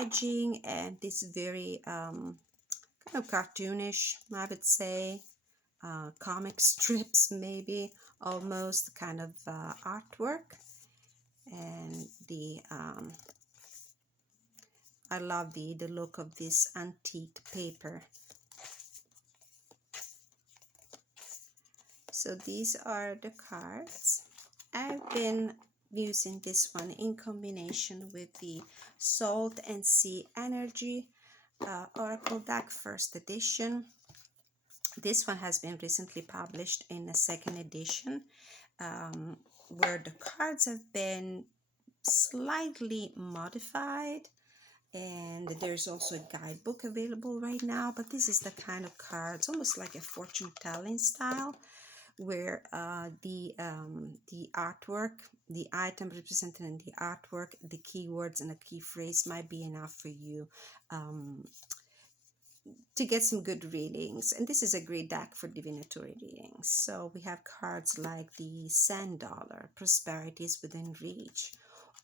edging and this very kind of cartoonish, I would say, comic strips maybe, almost kind of artwork. And the I love the look of this antique paper. So these are the cards. I've been using this one in combination with the Salt and Sea Energy Oracle deck, first edition. This one has been recently published in a second edition, where the cards have been slightly modified, and there's also a guidebook available right now. But this is the kind of cards, almost like a fortune telling style, where the artwork, the item represented in the artwork, the keywords and a key phrase might be enough for you to get some good readings. And this is a great deck for divinatory readings. So we have cards like the Sand Dollar, Prosperity is within reach,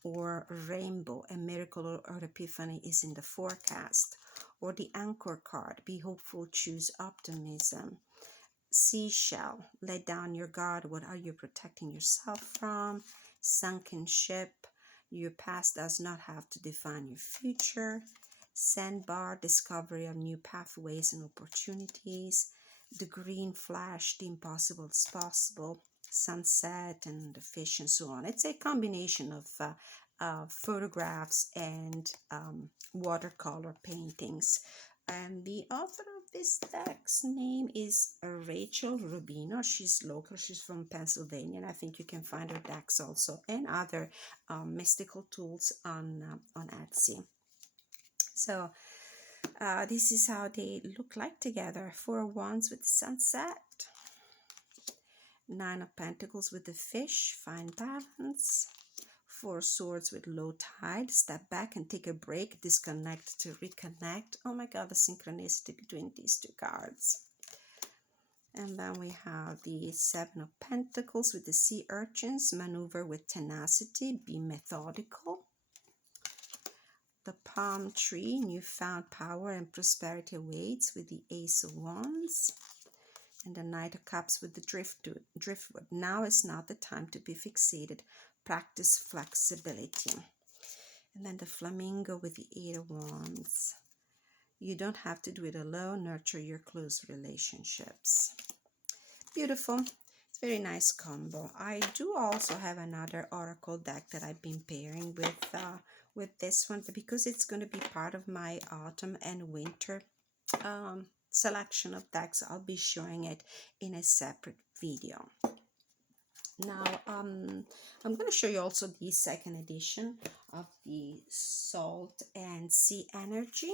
or Rainbow, a miracle or epiphany is in the forecast, or the Anchor card, Be hopeful, choose optimism. Seashell, let down your guard, what are you protecting yourself from? Sunken ship, your past does not have to define your future. Sandbar, discovery of new pathways and opportunities. The green flash, the impossible is possible. Sunset and the fish and so on. It's a combination of photographs and watercolor paintings. And the author of this deck's name is Rachel Rubino. She's local. She's from Pennsylvania, and I think you can find her decks also and other mystical tools on Etsy. So this is how they look like together. 4 of Wands with the Sunset. 9 of Pentacles with the Fish, find balance. 4 Swords with Low Tide, step back and take a break, disconnect to reconnect. Oh my God, the synchronicity between these two cards. And then we have the 7 of Pentacles with the Sea Urchins, maneuver with tenacity, be methodical. The Palm Tree, newfound power and prosperity awaits with the Ace of Wands. And the Knight of Cups with the Driftwood. Now is not the time to be fixated. Practice flexibility. And then the Flamingo with the 8 of Wands. You don't have to do it alone. Nurture your close relationships. Beautiful. It's a very nice combo. I do also have another Oracle deck that I've been pairing with this one, but because it's going to be part of my autumn and winter selection of decks, I'll be showing it in a separate video. Now I'm going to show you also the second edition of the Salt and Sea Energy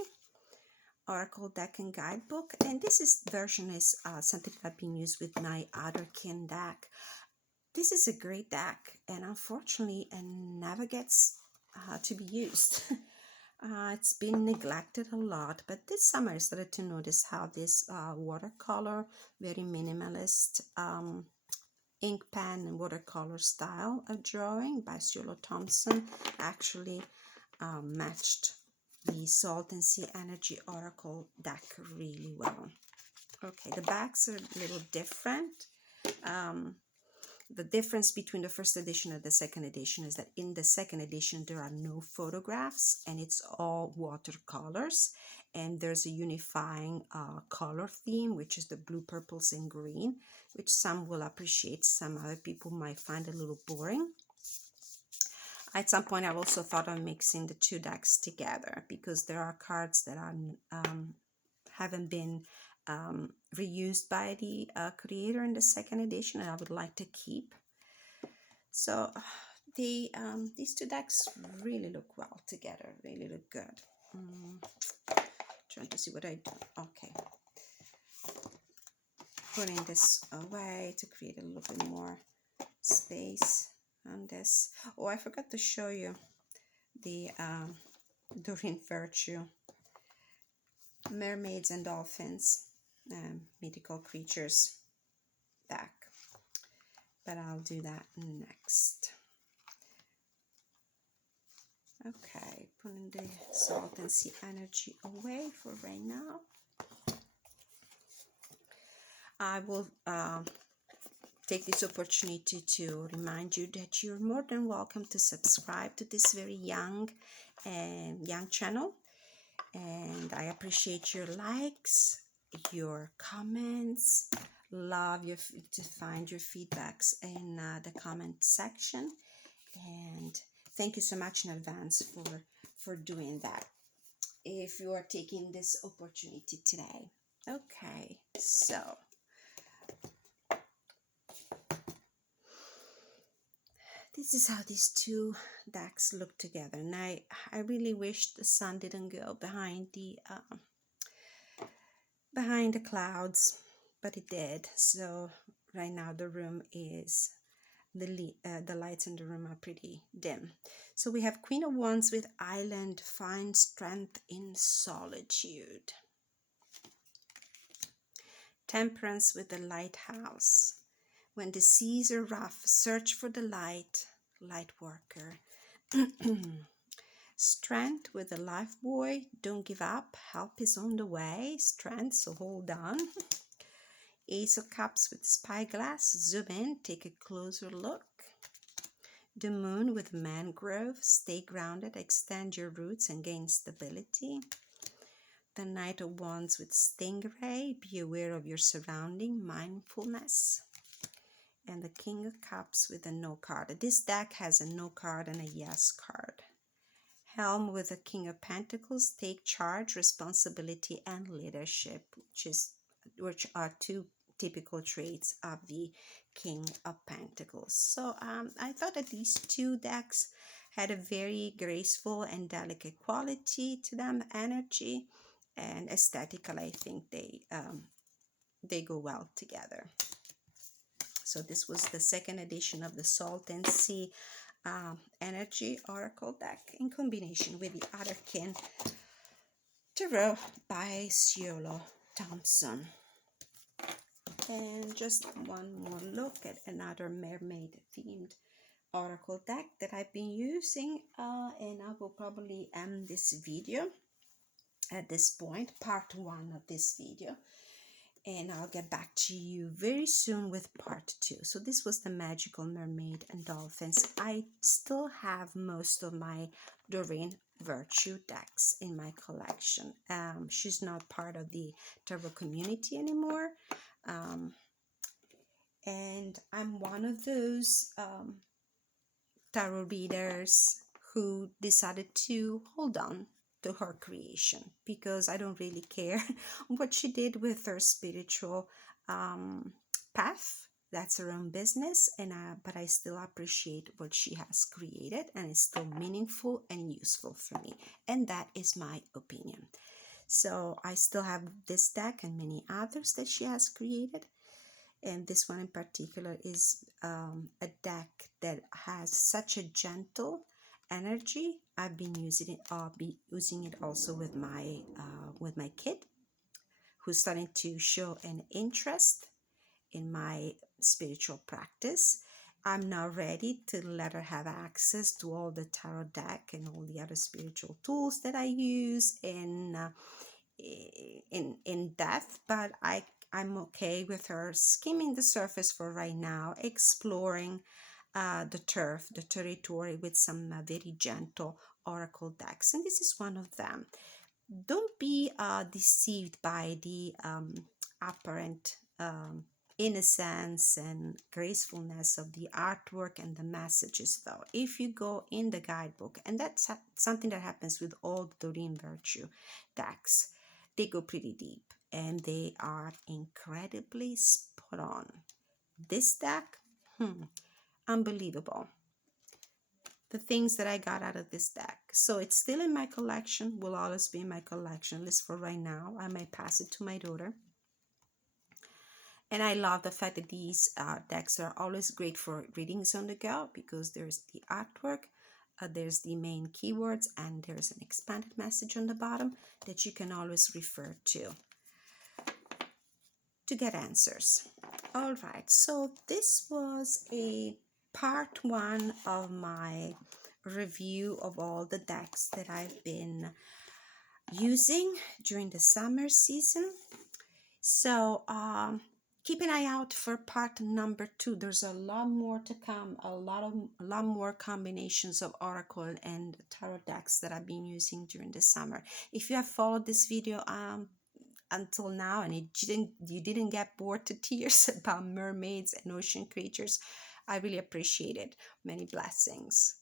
Oracle deck and guidebook, and this version is something that I've been used with my Otterkin deck. This is a great deck, and unfortunately it never gets to be used. It's been neglected a lot, but this summer I started to notice how this watercolor, very minimalist ink pen and watercolor style of drawing by Solo Thompson actually matched the Salt and Sea Energy Oracle deck really well. Okay, the backs are a little different. The difference between the first edition and the second edition is that in the second edition there are no photographs and it's all watercolors, and there's a unifying color theme, which is the blue, purples, and green, which some will appreciate, some other people might find a little boring. At some point I also thought of mixing the two decks together because there are cards that are haven't been reused by the creator in the second edition and I would like to keep. So these two decks really look well together, really look good. Trying to see what I do. Okay, putting this away to create a little bit more space on this. Oh, I forgot to show you the Doreen Virtue Mermaids and Dolphins Mythical Creatures deck, but I'll do that next. Okay, putting the salt and sea energy away for right now. I will take this opportunity to remind you that you're more than welcome to subscribe to this very young channel, and I appreciate your likes, your comments. Love to find your feedbacks in the comment section, and thank you so much in advance for doing that if you are taking this opportunity today. Okay, so this is how these two decks look together, and I really wish the sun didn't go behind the clouds, but it did. So right now the room is the lights in the room are pretty dim. So we have Queen of Wands with Island, find strength in solitude. Temperance with the Lighthouse. When the seas are rough, search for the light, light worker. Strength with the Life Boy, don't give up, help is on the way. Strength, so hold on. Ace of Cups with Spyglass, zoom in, take a closer look. The Moon with Mangrove, stay grounded, extend your roots and gain stability. The Knight of Wands with Stingray, be aware of your surrounding, mindfulness. And the King of Cups with a no card. This deck has a no card and a yes card. Helm with the King of Pentacles, take charge, responsibility, and leadership, which are two typical traits of the King of Pentacles. So I thought that these two decks had a very graceful and delicate quality to them, energy, and aesthetical. I think they go well together. So this was the second edition of the Salt and Sea Energy Oracle deck in combination with the Otterkin Tarot by Ciolo Thompson. And just one more look at another mermaid themed oracle deck that I've been using, and I will probably end this video at this point, part 1 of this video, and I'll get back to you very soon with part 2. So this was the Magical Mermaid and Dolphins. I still have most of my Doreen Virtue decks in my collection. She's not part of the tarot community anymore, and I'm one of those tarot readers who decided to hold on to her creation, because I don't really care what she did with her spiritual path. That's her own business, but I still appreciate what she has created, and it's still meaningful and useful for me, and that is my opinion. So I still have this deck and many others that she has created, and this one in particular is a deck that has such a gentle energy. I've been using it. I'll be using it also with my kid, who's starting to show an interest in my spiritual practice. I'm now ready to let her have access to all the tarot deck and all the other spiritual tools that I use in depth, but I'm okay with her skimming the surface for right now, exploring the territory with some very gentle oracle decks, and this is one of them. Don't be deceived by the apparent innocence and gracefulness of the artwork and the messages, though. If you go in the guidebook, and that's something that happens with all the Doreen Virtue decks, they go pretty deep and they are incredibly spot on. This deck, unbelievable. The things that I got out of this deck. So it's still in my collection, will always be in my collection, at least for right now. I might pass it to my daughter. And I love the fact that these decks are always great for readings on the go, because there's the artwork, there's the main keywords, and there's an expanded message on the bottom that you can always refer to get answers. All right, so this was a part 1 of my review of all the decks that I've been using during the summer season. So keep an eye out for part number 2. There's a lot more to come, a lot more combinations of oracle and tarot decks that I've been using during the summer. If you have followed this video until now and you didn't get bored to tears about mermaids and ocean creatures, I really appreciate it. Many blessings.